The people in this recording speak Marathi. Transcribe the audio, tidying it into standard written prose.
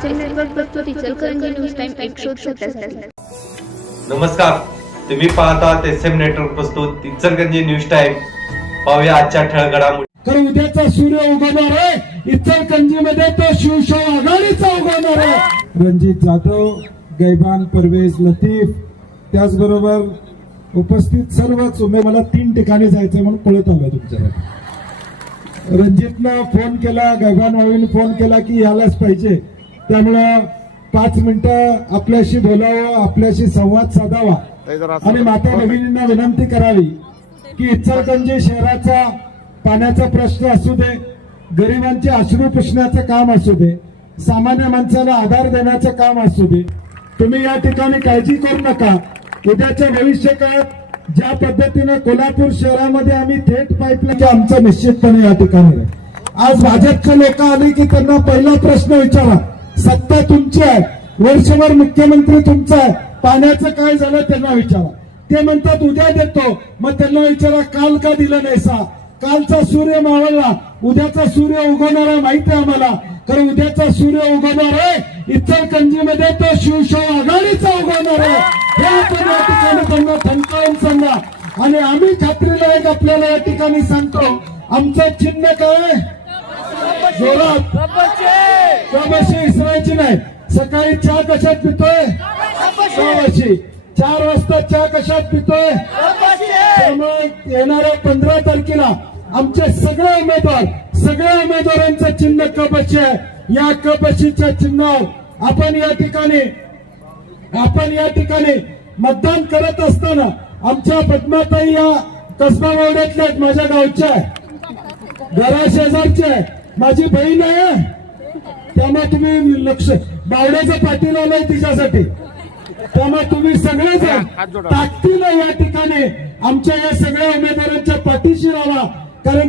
SM नेटवर्क प्रस्तुत इचलकरंजी न्यूज टाइम 137. नमस्कार, तुम्ही पाहतात SM नेटवर्क प्रस्तुत इचलकरंजी न्यूज टाइम. पाहूया आजच्या ठळक घडामोडी. कारण उद्याचा सूर्य उगवणार आहे इचलकरंजी मध्ये, तो शिवसेना आघाडीचा उगवणार आहे. रणजित जाधव, गैबान परवेज लतीफ, त्याचबरोबर उपस्थित सर्वच मला 3 ठिकाणी जायचं म्हणून कळत आलं तुमच्याकडे. रणजितनं फोन केला, गैबान भाऊने फोन केला की यायलाच पाहिजे, त्यामुळं 5 मिनिटं आपल्याशी बोलावं, आपल्याशी संवाद साधावा आणि माता भगिनींना विनंती करावी की इचलकरंजी शहराचा पाण्याचा प्रश्न असू दे, गरिबांचे अश्रू पुसण्याचं काम असू दे, सामान्य माणसाला आधार देण्याचं काम असू दे, तुम्ही या ठिकाणी काळजी करू नका. उद्याच्या भविष्य काळात ज्या पद्धतीने कोल्हापूर शहरामध्ये आम्ही थेट पाईपलाईन आमचं निश्चितपणे या ठिकाणी आहे. आज भाजपचे लोक आले की त्यांना पहिला प्रश्न विचारा, सत्ता तुमची आहे, वर्षभर मुख्यमंत्री तुमचा आहे, पाण्याचं काय झालं त्यांना विचारा. ते म्हणतात उद्या देतो, मग त्यांना विचारा काल का दिलं नाही सा. कालचा सूर्य मावळला, उद्याचा सूर्य उगवणारा माहिती आहे आम्हाला, कारण उद्याचा सूर्य उगवणार आहे इचलकरंजी मध्ये, तो शिवसेना आघाडीचा उगवणार आहे. हे आपण या ठिकाणी त्यांना ठणकावून सांगा. आणि आम्ही खात्रीला एक आपल्याला या ठिकाणी सांगतो, आमचं चिन्ह काय जोरात कबशी इसरायची नाही. सकाळी चहा कशात पितोय, कबशी. 4 वाजता चहा कशात पितोय. त्यामुळे येणाऱ्या 15 तारखेला आमचे सगळे उमेदवारांचं चिन्ह कबशी आहे. या कबशीच्या चिन्हावर आपण या ठिकाणी मतदान करत असताना आमच्या पद्माताई या कसबा वाड्यातल्या आहेत, माझ्या गावच्या आहे, घरा शेजारच्या आहे, माझी बहीण आहे. त्यामुळे तुम्ही लक्ष, बावड्याचं पाटील आलंय तिच्यासाठी, त्यामुळे तुम्ही सगळेजण ताकदीने या ठिकाणी आमच्या या सगळ्या उमेदवारांच्या पाठीशी राहा. कारण